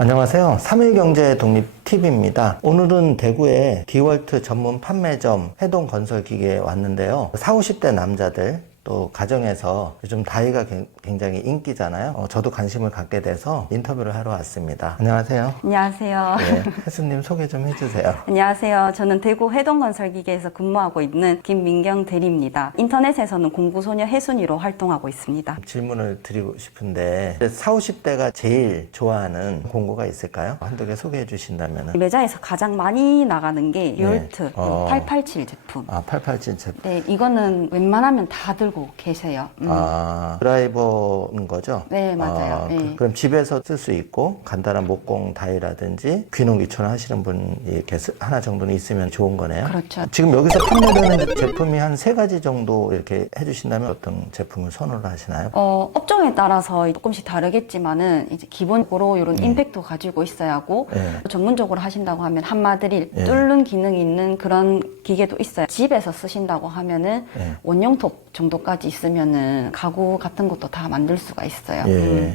안녕하세요. 3일경제 독립TV입니다. 오늘은 대구의 디월트 전문 판매점 해동건설기계에 왔는데요. 40, 50대 남자들 또 가정에서 요즘 다이가 굉장히 인기잖아요. 저도 관심을 갖게 돼서 인터뷰를 하러 왔습니다. 안녕하세요. 안녕하세요. 네, 혜수님 소개 좀 해주세요. 안녕하세요. 저는 대구 해동건설기계에서 근무하고 있는 김민경 대리입니다. 인터넷에서는 공부소녀 혜순이로 활동하고 있습니다. 질문을 드리고 싶은데 40, 50대가 제일 좋아하는 공구가 있을까요? 한두 개 소개해 주신다면. 매장에서 가장 많이 나가는 게 디월트 887 제품. 887 제품. 네, 이거는 웬만하면 다 들고 계세요. 드라이버인 거죠? 네, 맞아요. 네. 그럼 집에서 쓸 수 있고 간단한 목공 다이라든지 귀농귀촌 하시는 분이 이렇게 하나 정도는 있으면 좋은 거네요. 그렇죠. 지금 여기서 판매되는 제품이 한 3가지 정도 이렇게 해주신다면 어떤 제품을 선호를 하시나요? 업종에 따라서 조금씩 다르겠지만은 이제 기본적으로 이런 임팩트 가지고 있어야 하고 전문적으로 하신다고 하면 한마드릴 뚫는 기능이 있는 그런 기계도 있어요. 집에서 쓰신다고 하면은 원용톱 정도까지 있으면은 가구 같은 것도 다 만들 수가 있어요.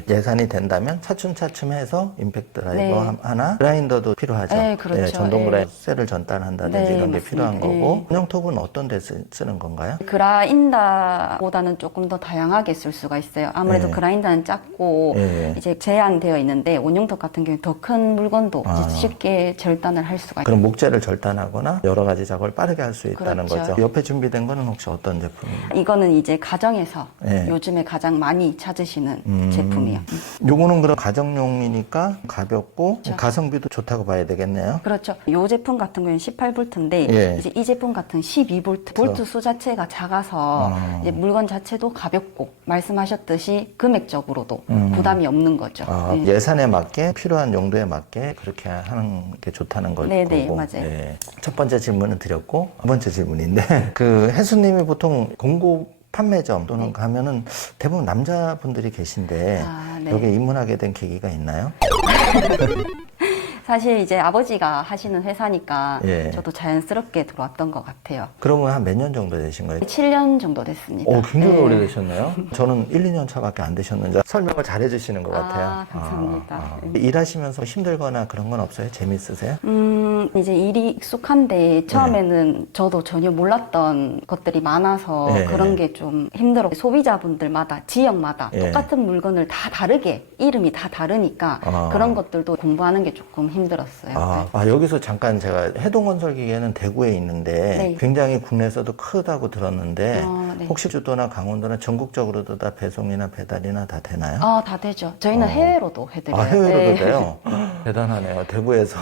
예산이 된다면 차츰차츰해서 임팩트 드라이버 하나, 그라인더도 필요하죠. 네, 그렇죠. 전동 그라인더 셀을 전달한다든지 이런 게 맞습니다. 필요한 거고. 원용톱은 어떤 데 쓰는 건가요? 그라인더보다는 조금 더 다양하게 쓸 수가 있어요. 아무래도 그라인더는 작고 이제 제한되어 있는데 원용톱 같은 경우는 더 큰 물건도 이제 쉽게 절단을 할 수가 있어요. 그럼 목재를 절단하거나 여러 가지 작업을 빠르게 할 수 있다는 그렇죠. 거죠. 옆에 준비된 거는 혹시 어떤 제품입니까? 이거는 이제 가정에서 요즘에 가장 많이 찾으시는 제품이에요. 요거는 그럼 가정용이니까 가볍고 가성비도 좋다고 봐야 되겠네요. 그렇죠. 이 제품 같은 경우는 18V인데 이제 이 제품 같은 12V 볼트 수 자체가 작아서 이제 물건 자체도 가볍고 말씀하셨듯이 금액적으로도 부담이 없는 거죠. 예산에 맞게 필요한 용도에 맞게 그렇게 하는 게 좋다는 거고. 네네, 맞아요. 첫 번째 질문은 드렸고 두 번째 질문인데 그 혜수님이 보통 공구 판매점 또는 가면은 대부분 남자분들이 계신데 여기에 입문하게 된 계기가 있나요? 사실 이제 아버지가 하시는 회사니까 저도 자연스럽게 들어왔던 것 같아요. 그러면 한 몇 년 정도 되신 거예요? 7년 정도 됐습니다. 굉장히 오래되셨네요. 저는 1, 2년 차밖에 안 되셨는데 설명을 잘 해주시는 것 같아요. 감사합니다. 일하시면서 힘들거나 그런 건 없어요? 재밌으세요? 이제 일이 익숙한데 처음에는 저도 전혀 몰랐던 것들이 많아서 그런 게 좀 힘들어. 소비자분들마다 지역마다 똑같은 물건을 다 다르게 이름이 다 다르니까 그런 것들도 공부하는 게 조금 힘들었어요. 여기서 잠깐 제가 해동건설기계는 대구에 있는데 굉장히 국내에서도 크다고 들었는데 혹시 주도나 강원도나 전국적으로도 다 배송이나 배달이나 다 되나요? 다 되죠. 저희는 해외로도 해드려요. 해외로도 돼요? 대단하네요. 대구에서.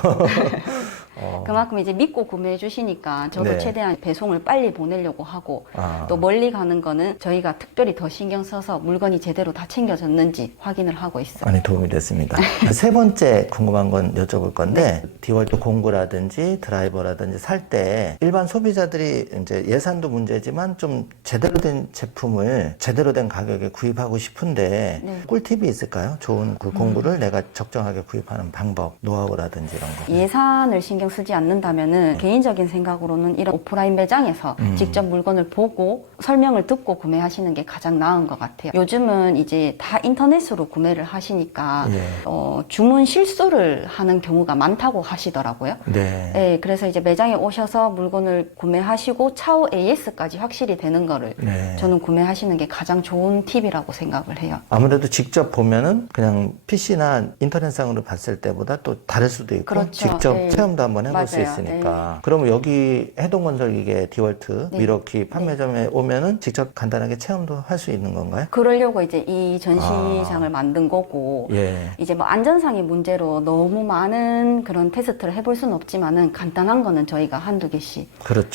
그만큼 이제 믿고 구매해 주시니까 저도 최대한 배송을 빨리 보내려고 하고 또 멀리 가는 거는 저희가 특별히 더 신경 써서 물건이 제대로 다 챙겨졌는지 확인을 하고 있어요. 많이 도움이 됐습니다. 세 번째 궁금한 건 여쭤볼 건데 디월트 공구라든지 드라이버라든지 살 때 일반 소비자들이 이제 예산도 문제지만 좀 제대로 된 제품을 제대로 된 가격에 구입하고 싶은데 꿀팁이 있을까요? 좋은 그 공구를 내가 적정하게 구입하는 방법, 노하우라든지 이런 거. 예산을 신경 쓰지 않는다면은 개인적인 생각으로는 이런 오프라인 매장에서 직접 물건을 보고 설명을 듣고 구매하시는 게 가장 나은 것 같아요. 요즘은 이제 다 인터넷으로 구매를 하시니까 주문 실수를 하는 경우가 많다고 하시더라고요. 그래서 이제 매장에 오셔서 물건을 구매하시고 차후 AS까지 확실히 되는 거를 저는 구매하시는 게 가장 좋은 팁이라고 생각을 해요. 아무래도 직접 보면은 그냥 PC나 인터넷상으로 봤을 때보다 또 다를 수도 있고 직접 체험도 한번 해볼 수 있으니까. 그러면 여기 해동건설기계 디월트 미러키 판매점에 오면은 직접 간단하게 체험도 할 수 있는 건가요? 그러려고 이제 이 전시장을 만든 거고 이제 뭐 안전상의 문제로 너무 많은 그런 테스트를 해볼 수는 없지만은 간단한 거는 저희가 한두 개씩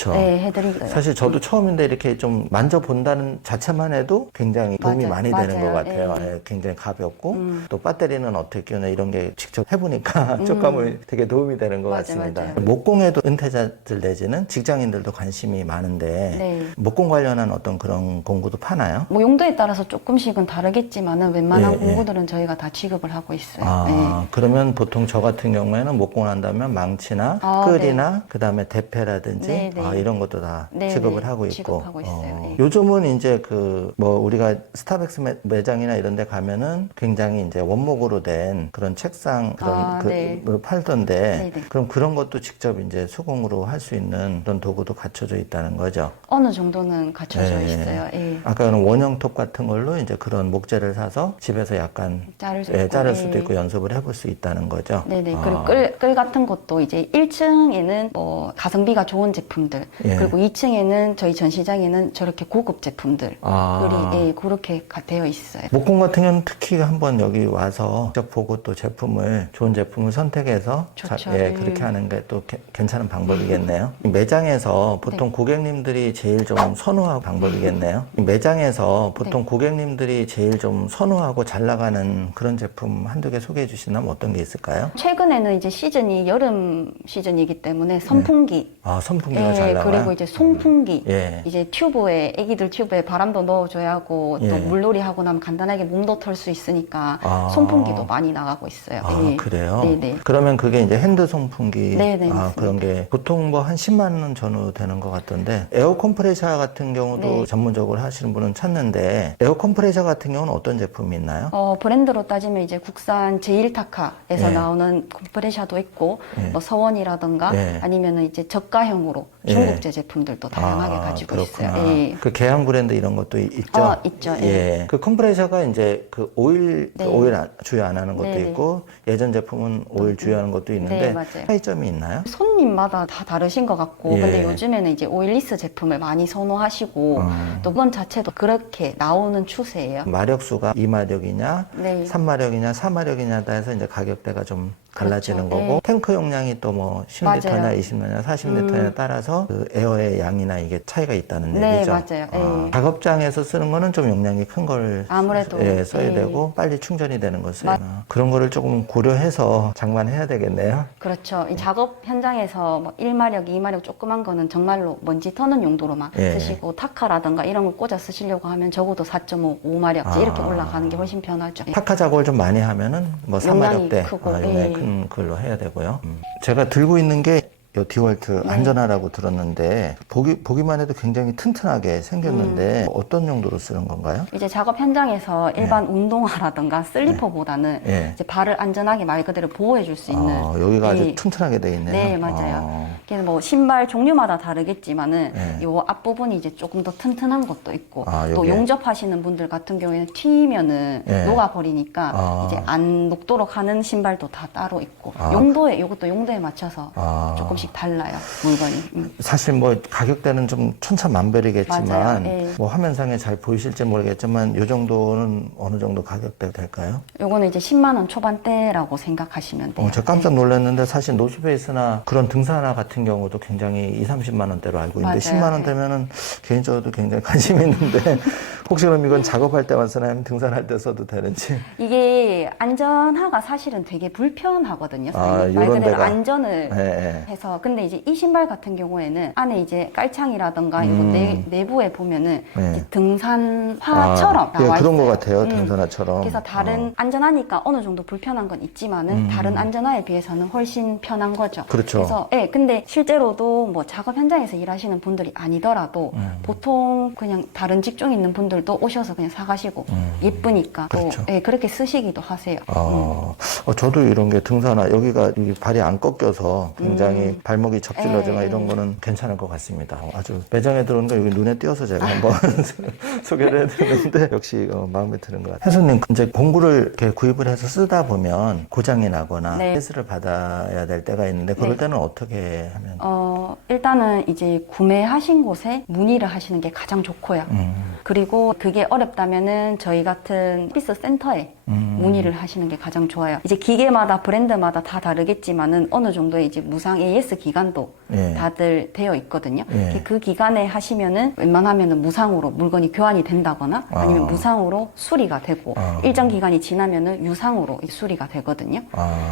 해드리고요. 사실 저도 처음인데 이렇게 좀 만져본다는 자체만 해도 굉장히 도움이 많이 되는 것 같아요. 굉장히 가볍고 또 배터리는 어떻게 끼우나 이런 게 직접 해보니까 촉감을 되게 도움이 되는 것 같습니다. 맞습니다. 맞아요. 목공에도 은퇴자들 내지는 직장인들도 관심이 많은데 네. 목공 관련한 어떤 그런 공구도 파나요? 뭐 용도에 따라서 조금씩은 다르겠지만은 웬만한 예, 예. 공구들은 저희가 다 취급을 하고 있어요. 아, 그러면 보통 저 같은 경우에는 목공을 한다면 망치나 아, 끌이나 그다음에 대패라든지 네, 네. 이런 것도 다 네, 취급을 네. 하고 있고. 취급하고 있어요. 예. 요즘은 이제 그 뭐 우리가 스타벅스 매장이나 이런 데 가면은 굉장히 이제 원목으로 된 그런 책상 그런 네. 뭐 팔던데 네, 네. 그럼 그런 것도 직접 이제 수공으로 할 수 있는 그런 도구도 갖춰져 있다는 거죠. 어느 정도는 갖춰져 예. 있어요. 예. 아까는 원형톱 같은 걸로 이제 그런 목재를 사서 집에서 약간 자를 수 예, 있고, 자를 예. 수도 있고 연습을 해볼 수 있다는 거죠. 네네. 아. 그리고 끌 같은 것도 이제 1층에는 뭐 가성비가 좋은 제품들, 예. 그리고 2층에는 저희 전시장에는 저렇게 고급 제품들, 아. 예, 그렇게 되어 있어요. 목공 같은 경우는 특히 한번 여기 와서 직접 보고 또 제품을 좋은 제품을 선택해서 좋죠. 예, 그렇게 하는 게 또 괜찮은 방법이겠네요. 이 매장에서 보통 고객님들이 제일 좀 선호하고 방법이겠네요. 이 매장에서 보통 고객님들이 제일 좀 선호하고 잘 나가는 그런 제품 한두 개 소개해 주시면 어떤 게 있을까요? 최근에는 이제 시즌이 여름 시즌이기 때문에 선풍기, 아, 선풍기가 예, 잘 나가요? 그리고 이제 송풍기, 예. 이제 튜브에 애기들 튜브에 바람도 넣어줘야 하고 또 예. 물놀이 하고 나면 간단하게 몸도 털 수 있으니까 아. 송풍기도 많이 나가고 있어요. 아, 예. 그래요? 네네. 그러면 그게 이제 핸드 송풍기. 네네, 아, 맞습니다. 그런 게 보통 뭐 한 10만 원 전후 되는 것 같던데 에어 컴프레셔 같은 경우도 네. 전문적으로 하시는 분은 찾는데 에어 컴프레셔 같은 경우는 어떤 제품이 있나요? 브랜드로 따지면 이제 국산 제일타카에서 예. 나오는 컴프레셔도 있고, 예. 뭐 서원이라던가 예. 아니면은 이제 저가형으로 예. 중국제 제품들도 다양하게 가지고 그렇구나. 있어요. 예. 그 개양 브랜드 이런 것도 있죠? 있죠. 예. 그 컴프레셔가 이제 그 오일, 네. 그 오일 주유 안 하는 것도 네네. 있고 예전 제품은 오일 주유하는 것도 있는데 네, 맞아요. 차이점이 있나요? 손님마다 다 다르신 것 같고, 예. 근데 요즘에는 이제 오일리스 제품을 많이 선호하시고, 또 그건 자체도 그렇게 나오는 추세예요. 마력수가 2마력이냐, 네. 3마력이냐, 4마력이냐에 따라서 이제 가격대가 좀 달라지는 그렇죠. 거고, 네. 탱크 용량이 또 뭐 10리터냐, 맞아요. 20리터냐, 40리터냐에 따라서 그 에어의 양이나 이게 차이가 있다는 네, 얘기죠. 맞아요. 예. 작업장에서 쓰는 거는 좀 용량이 큰 걸 아무래도, 써야 예. 되고, 빨리 충전이 되는 걸 써야 되나. 그런 거를 조금 고려해서 장만해야 되겠네요. 그렇죠. 이 작업 현장에서 뭐 1마력, 2마력 조그만 거는 정말로 먼지 터는 용도로만 예. 쓰시고, 타카라든가 이런 걸 꽂아 쓰시려고 하면 적어도 4.5, 5마력째 이렇게 올라가는 게 훨씬 편하죠. 예. 타카 작업을 좀 많이 하면은 뭐 용량이 3마력대 크고, 용량이 예. 큰 걸로 해야 되고요. 제가 들고 있는 게 요 디월트 네. 안전하라고 들었는데 보기만 해도 굉장히 튼튼하게 생겼는데 어떤 용도로 쓰는 건가요? 이제 작업 현장에서 일반 운동화라든가 슬리퍼보다는 예. 이제 발을 안전하게 말 그대로 보호해 줄 수 있는. 여기가 아주 예. 튼튼하게 돼 있네요. 네, 맞아요. 그래서 뭐 신발 종류마다 다르겠지만은 예. 요 앞부분이 이제 조금 더 튼튼한 것도 있고, 또 요게. 용접하시는 분들 같은 경우에는 튀면은 예. 녹아버리니까 이제 안 녹도록 하는 신발도 다 따로 있고, 요것도 용도에 맞춰서 조금씩 달라요, 물건이. 사실 뭐 가격대는 좀 천차만별이겠지만 맞아요. 예. 뭐 화면상에 잘 보이실지 모르겠지만 요 정도는 어느 정도 가격대 될까요? 요거는 이제 10만 원 초반대라고 생각하시면 돼요. 제가 깜짝 놀랐는데 사실 노스페이스나 그런 등산화 같은 경우도 굉장히 2, 30만 원대로 알고 있는데 맞아요. 10만 원대면은 개인적으로도 굉장히 관심이 있는데 혹시 그럼 이건 작업할 때만 쓰나요? 아니면 등산할 때 써도 되는지? 이게 안전화가 사실은 되게 불편하거든요. 말 요런 그대로 데가. 안전을 예. 해서. 근데 이제 이 신발 같은 경우에는 안에 이제 깔창이라던가 이거 내부에 보면은 네. 이제 등산화처럼 예, 나와 그런 있어요. 것 같아요. 등산화처럼. 그래서 다른 안전하니까 어느 정도 불편한 건 있지만은 다른 안전화에 비해서는 훨씬 편한 거죠. 그렇죠. 그래서 근데 실제로도 뭐 작업 현장에서 일하시는 분들이 아니더라도 보통 그냥 다른 직종 있는 분들도 오셔서 그냥 사가시고 예쁘니까 그렇죠. 또 그렇게 쓰시기도 하세요. 저도 이런 게 등산화 여기가 이 발이 안 꺾여서 굉장히 발목이 접질러지거나 이런 거는 괜찮을 것 같습니다. 아주 매장에 들어오는 거 여기 눈에 띄어서 제가 한번 소개를 해드렸는데 역시 마음에 드는 것 같아요. 혜수님 이제 공구를 이렇게 구입을 해서 쓰다 보면 고장이 나거나 네. 세스를 받아야 될 때가 있는데 그럴 네. 때는 어떻게 하면? 일단은 이제 구매하신 곳에 문의를 하시는 게 가장 좋고요. 그리고 그게 어렵다면은 저희 같은 서비스 센터에 문의를 하시는 게 가장 좋아요. 이제 기계마다 브랜드마다 다 다르겠지만은 어느 정도의 이제 무상 AS 기간도 예. 다들 되어 있거든요. 예. 그 기간에 하시면은 웬만하면은 무상으로 물건이 교환이 된다거나 아니면 무상으로 수리가 되고 일정 기간이 지나면은 유상으로 수리가 되거든요.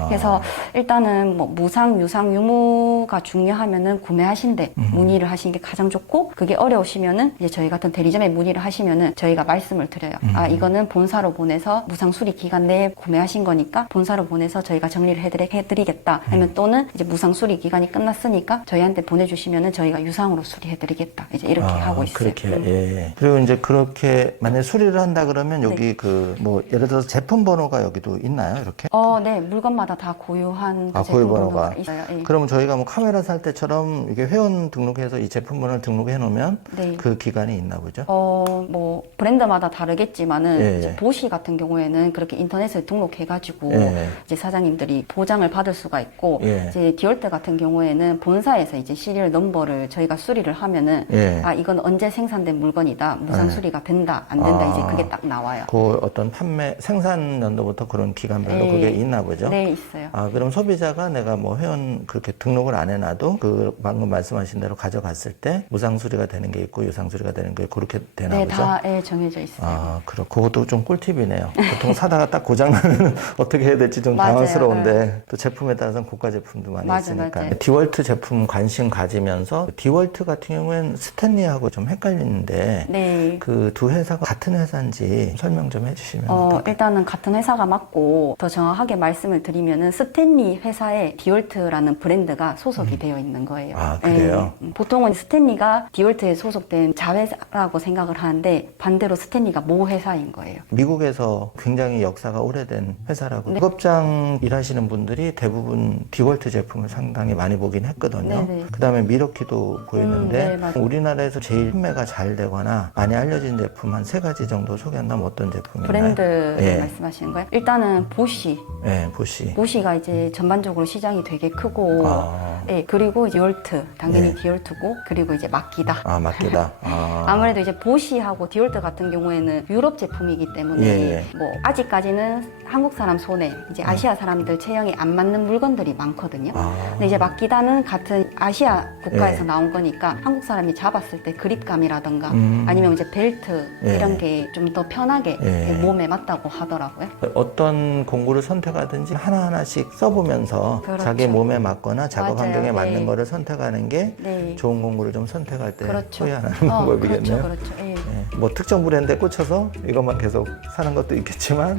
그래서 일단은 뭐 무상, 유상, 유무가 중요하면은 구매하신데 문의를 하시는 게 가장 좋고, 그게 어려우시면은 이제 저희 같은 대리점에 문의를 하시면은 저희가 말씀을 드려요. 아, 이거는 본사로 보내서 무상 수리 기간 내에 구매하신 거니까 본사로 보내서 저희가 정리를 해드리겠다. 아니면 또는 이제 무상 수리 기간이 끝났으니까 저희한테 보내주시면은 저희가 유상으로 수리해드리겠다. 이제 이렇게 하고 있어요. 그렇게, 예. 그리고 이제 그렇게 만약에 수리를 한다 그러면 여기 네. 그 뭐 예를 들어서 제품 번호가 여기도 있나요? 이렇게? 네. 물건마다 다 고유한 그 고유 제품 번호가 번호가 있어요. 예. 그러면 저희가 뭐 카메라 살 때처럼 이게 회원 등록해서 이 제품 번호를 등록해 놓으면 네. 그 기간이 있나 보죠? 뭐 브랜드마다 다르겠지만은 예, 이제 예. 보시 같은 경우에는 그렇게 인터넷에 등록해가지고 예. 이제 사장님들이 보장을 받을 수가 있고, 예. 이제 디올트 같은 경우에는 본사에서 이제 시리얼 넘버를 저희가 수리를 하면은 예. 아, 이건 언제 생산된 물건이다, 무상 수리가 된다 안 된다, 이제 그게 딱 나와요. 그 어떤 판매 생산 연도부터 그런 기간별로 예. 그게 있나 보죠? 네, 있어요. 그럼 소비자가 내가 뭐 회원 그렇게 등록을 안 해놔도 그 방금 말씀하신 대로 가져갔을 때 무상 수리가 되는 게 있고 유상 수리가 되는 게 그렇게 되나 네, 보죠? 다 정해져 있어요. 그것도 좀 꿀팁이네요. 보통 사다가 딱 고장나면 어떻게 해야 될지 좀 맞아요. 당황스러운데 또 제품에 따라서는 고가 제품도 많이 있으니까. 맞아요. 디월트 제품 관심 가지면서 디월트 같은 경우에는 스탠리하고 좀 헷갈리는데 네. 그 두 회사가 같은 회사인지 설명 좀 해주시면 어떨까요? 일단은 같은 회사가 맞고, 더 정확하게 말씀을 드리면은 스탠리 회사에 디올트라는 브랜드가 소속이 되어 있는 거예요. 그래요? 보통은 스탠리가 디올트에 소속된 자회사라고 생각을 하는데 반대로 스탠리가 모 회사인 거예요. 미국에서 굉장히 역사가 오래된 회사라고 네. 작업장 일하시는 분들이 대부분 디월트 제품을 상당히 많이 보긴 했거든요. 네네. 그 다음에 미러키도 보이는데 네, 맞아요. 우리나라에서 제일 판매가 잘 되거나 많이 알려진 제품 한 3가지 정도 소개한다면 어떤 제품인가요? 브랜드를 예. 말씀하시는 거예요? 일단은 보시. 네, 보시. 보시가 이제 전반적으로 시장이 되게 크고, 예, 그리고 디올트, 당연히 예. 디올트고, 그리고 이제 마키다. 마키다. 아무래도 이제 보시하고 디올트 같은 경우에는 유럽 제품이기 때문에 예. 뭐 아직까지는 한국 사람 손에 이제 아시아 사람들 체형에 안 맞는 물건들이 많거든요. 근데 이제 마키다는 같은 아시아 국가에서 예. 나온 거니까 한국 사람이 잡았을 때 그립감이라던가 아니면 이제 벨트 예. 이런 게 좀 더 편하게 예. 몸에 맞다고 하더라고요. 어떤 공구를 선택하든지 하나하나씩 써보면서 그렇죠. 자기 몸에 맞거나 작업 맞아요. 환경에 맞는 네. 거를 선택하는 게 네. 좋은 공구를 좀 선택할 때 그렇죠. 소개하는 방법이겠네요. 그렇죠. 예. 뭐 특정 브랜드에 꽂혀서 이것만 계속 사는 것도 있겠지만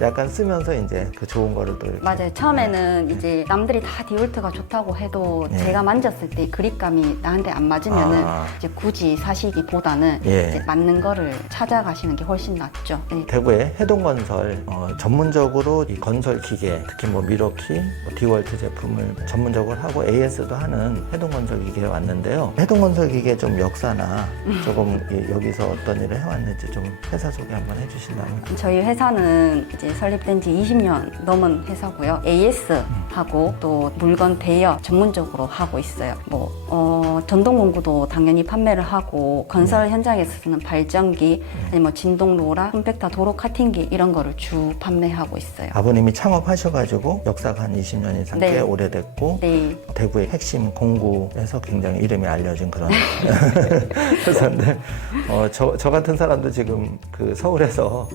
약간 쓰면서 이제 그 좋은 거를 또 이렇게 맞아요. 처음에는 이제 남들이 다 디올트가 좋다고 해도 예. 제가 만졌을 때 그립감이 나한테 안 맞으면은 아. 이제 굳이 사시기보다는 예. 이제 맞는 거를 찾아가시는 게 훨씬 낫죠. 네. 대구의 해동건설 전문적으로 이 건설 기계 특히 뭐 미러키, 뭐 디월트 제품을 전문적으로 하고 AS도 하는 해동건설 기계에 왔는데요. 해동건설 기계 좀 역사나 조금 여기서 어떤 일을 해왔는지 좀 회사 소개 한번 해주신다면. 저희 회사는 이제 설립된 지 20년 넘은 회사고요. AS하고 또 물건 대여 전문적으로 하고 있어요. 전동 공구도 당연히 판매를 하고, 건설 현장에서 쓰는 발전기, 아니면 뭐 진동 로라, 컴팩터 도로 카팅기 이런 거를 주 판매하고 있어요. 아버님이 창업하셔가지고 역사가 한 20년 이상 네. 꽤 오래됐고 네. 대구의 핵심 공구에서 굉장히 이름이 알려진 그런 회사인데 저 같은 사람도 지금 그 서울에서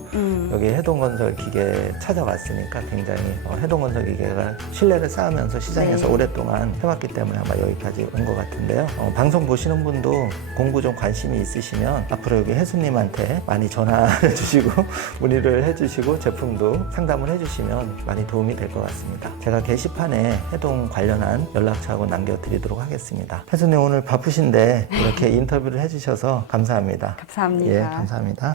여기 해동건설 기계 찾아왔으니까 굉장히 해동건설 기계가 신뢰를 쌓으면서 시장에서 네. 오랫동안 해왔기 때문에 아마 여기까지 온 것 같은데요. 방송 보시는 분도 공구 좀 관심이 있으시면 앞으로 여기 혜수님한테 많이 전화해 주시고 문의를 해주시고 제품도 상담을 해주시면 많이 도움이 될 것 같습니다. 제가 게시판에 해동 관련한 연락처하고 남겨드리도록 하겠습니다. 혜수님 오늘 바쁘신데 이렇게 인터뷰를 해주셔서 감사합니다. 감사합니다. 예, 감사합니다.